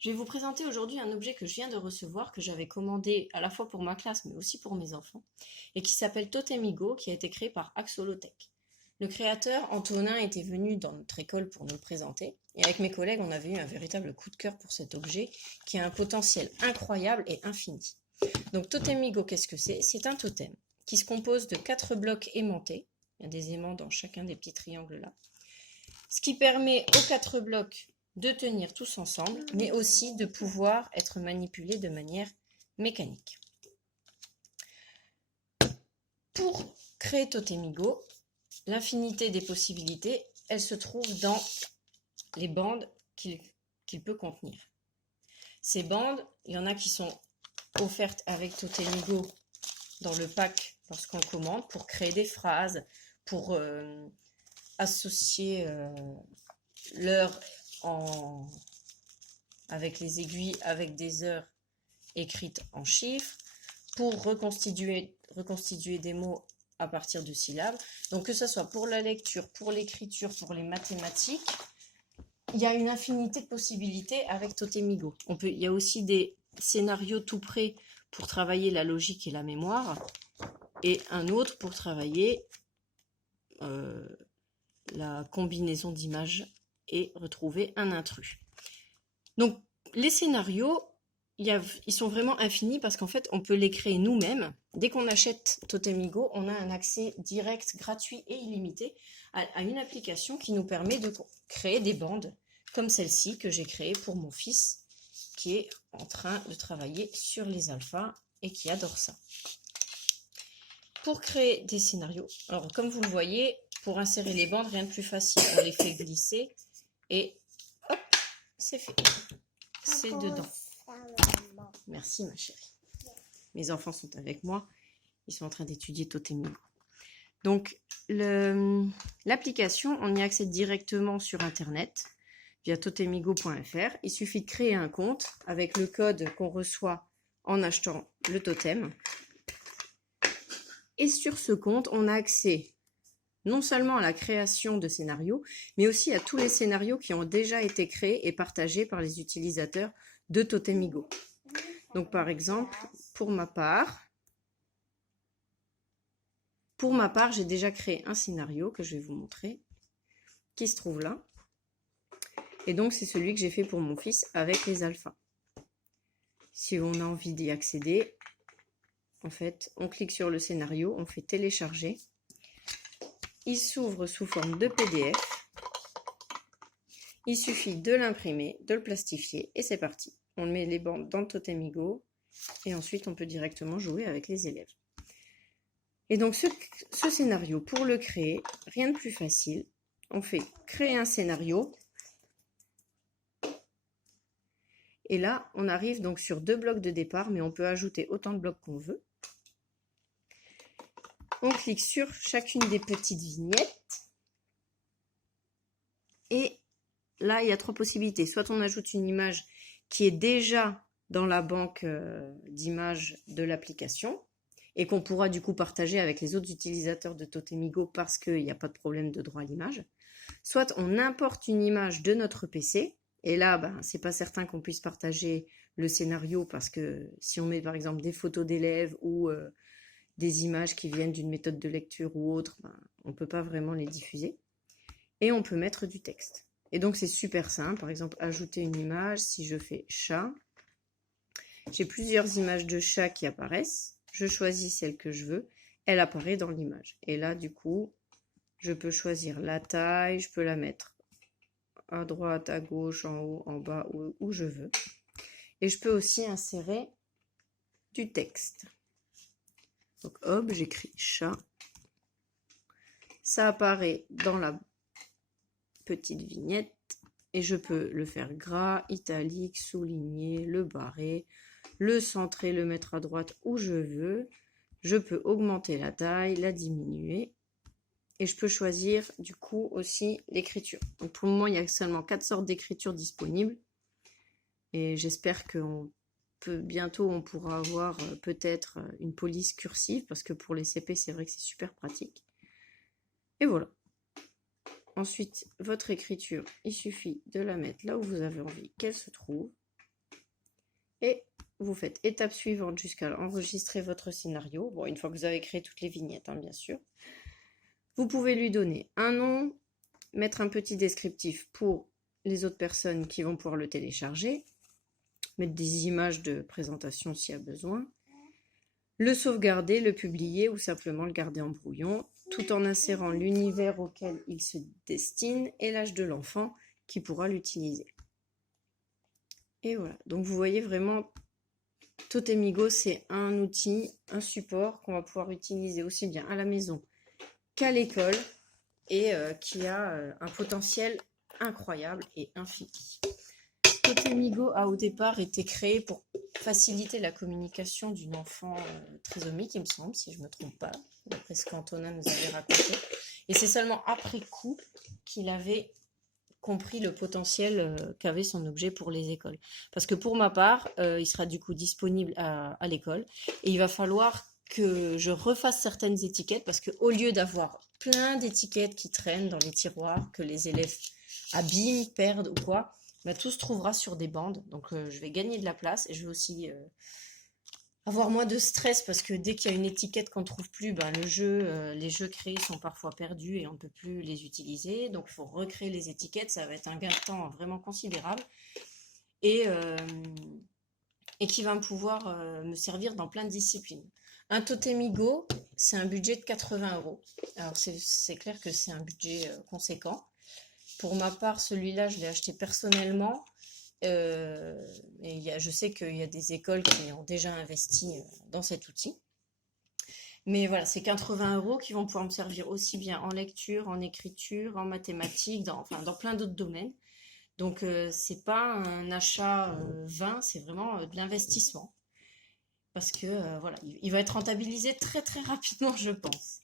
Je vais vous présenter aujourd'hui un objet que je viens de recevoir, que j'avais commandé à la fois pour ma classe mais aussi pour mes enfants, et qui s'appelle Totemigo, qui a été créé par Axolotech. Le créateur, Antonin, était venu dans notre école pour nous le présenter, et avec mes collègues, on avait eu un véritable coup de cœur pour cet objet qui a un potentiel incroyable et infini. Donc Totemigo, qu'est-ce que c'est? C'est un totem qui se compose de 4 blocs aimantés. Il y a des aimants dans chacun des petits triangles là. Ce qui permet aux 4 blocs de tenir tous ensemble, mais aussi de pouvoir être manipulés de manière mécanique. Pour créer Totemigo, l'infinité des possibilités, elle se trouve dans les bandes qu'il peut contenir. Ces bandes, il y en a qui sont offertes avec Totemigo dans le pack lorsqu'on commande pour créer des phrases, pour associer l'heure avec les aiguilles, avec des heures écrites en chiffres, pour reconstituer des mots à partir de syllabes. Donc que ce soit pour la lecture, pour l'écriture, pour les mathématiques, il y a une infinité de possibilités avec Totemigo. Il y a aussi des scénarios tout prêts pour travailler la logique et la mémoire, et un autre pour travailler la combinaison d'images et retrouver un intrus. Donc les scénarios, ils sont vraiment infinis parce qu'en fait on peut les créer nous-mêmes. Dès qu'on achète Totemigo, on a un accès direct, gratuit et illimité à une application qui nous permet de créer des bandes comme celle-ci que j'ai créée pour mon fils qui est en train de travailler sur les alphas et qui adore ça. Pour créer des scénarios, alors comme vous le voyez, pour insérer les bandes, rien de plus facile. On les fait glisser et hop, c'est fait. C'est dedans. Merci ma chérie. Mes enfants sont avec moi. Ils sont en train d'étudier Totemigo. Donc l'application, on y accède directement sur Internet via totemigo.fr. Il suffit de créer un compte avec le code qu'on reçoit en achetant le totem. Et sur ce compte, on a accès non seulement à la création de scénarios, mais aussi à tous les scénarios qui ont déjà été créés et partagés par les utilisateurs de Totemigo. Donc par exemple, pour ma part, j'ai déjà créé un scénario que je vais vous montrer, qui se trouve là. Et donc c'est celui que j'ai fait pour mon fils avec les alphas. Si on a envie d'y accéder, en fait, on clique sur le scénario, on fait télécharger. Il s'ouvre sous forme de PDF. Il suffit de l'imprimer, de le plastifier et c'est parti. On met les bandes dans le Totemigo et ensuite on peut directement jouer avec les élèves. Et donc ce scénario, pour le créer, rien de plus facile. On fait créer un scénario. Et là, on arrive donc sur 2 blocs de départ, mais on peut ajouter autant de blocs qu'on veut. On clique sur chacune des petites vignettes. Et là, il y a 3 possibilités. Soit on ajoute une image qui est déjà dans la banque d'images de l'application et qu'on pourra du coup partager avec les autres utilisateurs de Totemigo parce qu'il n'y a pas de problème de droit à l'image. Soit on importe une image de notre PC et là, c'est pas certain qu'on puisse partager le scénario parce que si on met par exemple des photos d'élèves ou des images qui viennent d'une méthode de lecture ou autre, on ne peut pas vraiment les diffuser. Et on peut mettre du texte. Et donc c'est super simple. Par exemple, ajouter une image. Si je fais chat, j'ai plusieurs images de chat qui apparaissent. Je choisis celle que je veux. Elle apparaît dans l'image. Et là, du coup, je peux choisir la taille. Je peux la mettre à droite, à gauche, en haut, en bas, où je veux. Et je peux aussi insérer du texte. Donc hop, j'écris chat. Ça apparaît dans la petite vignette et je peux le faire gras, italique, souligner, le barrer, le centrer, le mettre à droite où je veux. Je peux augmenter la taille, la diminuer et je peux choisir du coup aussi l'écriture. Donc pour le moment, il y a seulement 4 sortes d'écriture disponibles et j'espère que bientôt on pourra avoir peut-être une police cursive parce que pour les CP, c'est vrai que c'est super pratique. Et voilà. Ensuite, votre écriture, il suffit de la mettre là où vous avez envie qu'elle se trouve. Et vous faites étape suivante jusqu'à enregistrer votre scénario. Bon, une fois que vous avez créé toutes les vignettes, hein, bien sûr. Vous pouvez lui donner un nom, mettre un petit descriptif pour les autres personnes qui vont pouvoir le télécharger, mettre des images de présentation s'il y a besoin, le sauvegarder, le publier ou simplement le garder en brouillon, tout en insérant l'univers auquel il se destine et l'âge de l'enfant qui pourra l'utiliser. Et voilà, donc vous voyez vraiment, Totemigo, c'est un outil, un support qu'on va pouvoir utiliser aussi bien à la maison qu'à l'école et qui a un potentiel incroyable et infini. Totemigo a au départ été créé pour faciliter la communication d'une enfant trisomique, il me semble, si je ne me trompe pas, d'après ce qu'Antonin nous avait raconté. Et c'est seulement après coup qu'il avait compris le potentiel qu'avait son objet pour les écoles. Parce que pour ma part, il sera du coup disponible à l'école et il va falloir que je refasse certaines étiquettes parce qu'au lieu d'avoir plein d'étiquettes qui traînent dans les tiroirs, que les élèves abîment, perdent ou quoi, bah, tout se trouvera sur des bandes. Donc je vais gagner de la place et je vais aussi avoir moins de stress parce que dès qu'il y a une étiquette qu'on ne trouve plus, ben, les jeux créés sont parfois perdus et on ne peut plus les utiliser. Donc il faut recréer les étiquettes, ça va être un gain de temps vraiment considérable et qui va pouvoir me servir dans plein de disciplines. Un Totemigo, c'est un budget de 80 €. Alors c'est clair que c'est un budget conséquent. Pour ma part, celui-là, je l'ai acheté personnellement. Et je sais qu'il y a des écoles qui ont déjà investi dans cet outil. Mais voilà, c'est 80 € qui vont pouvoir me servir aussi bien en lecture, en écriture, en mathématiques, dans plein d'autres domaines. Donc, c'est pas un achat vain, c'est vraiment de l'investissement. Parce que voilà, il va être rentabilisé très très rapidement, je pense.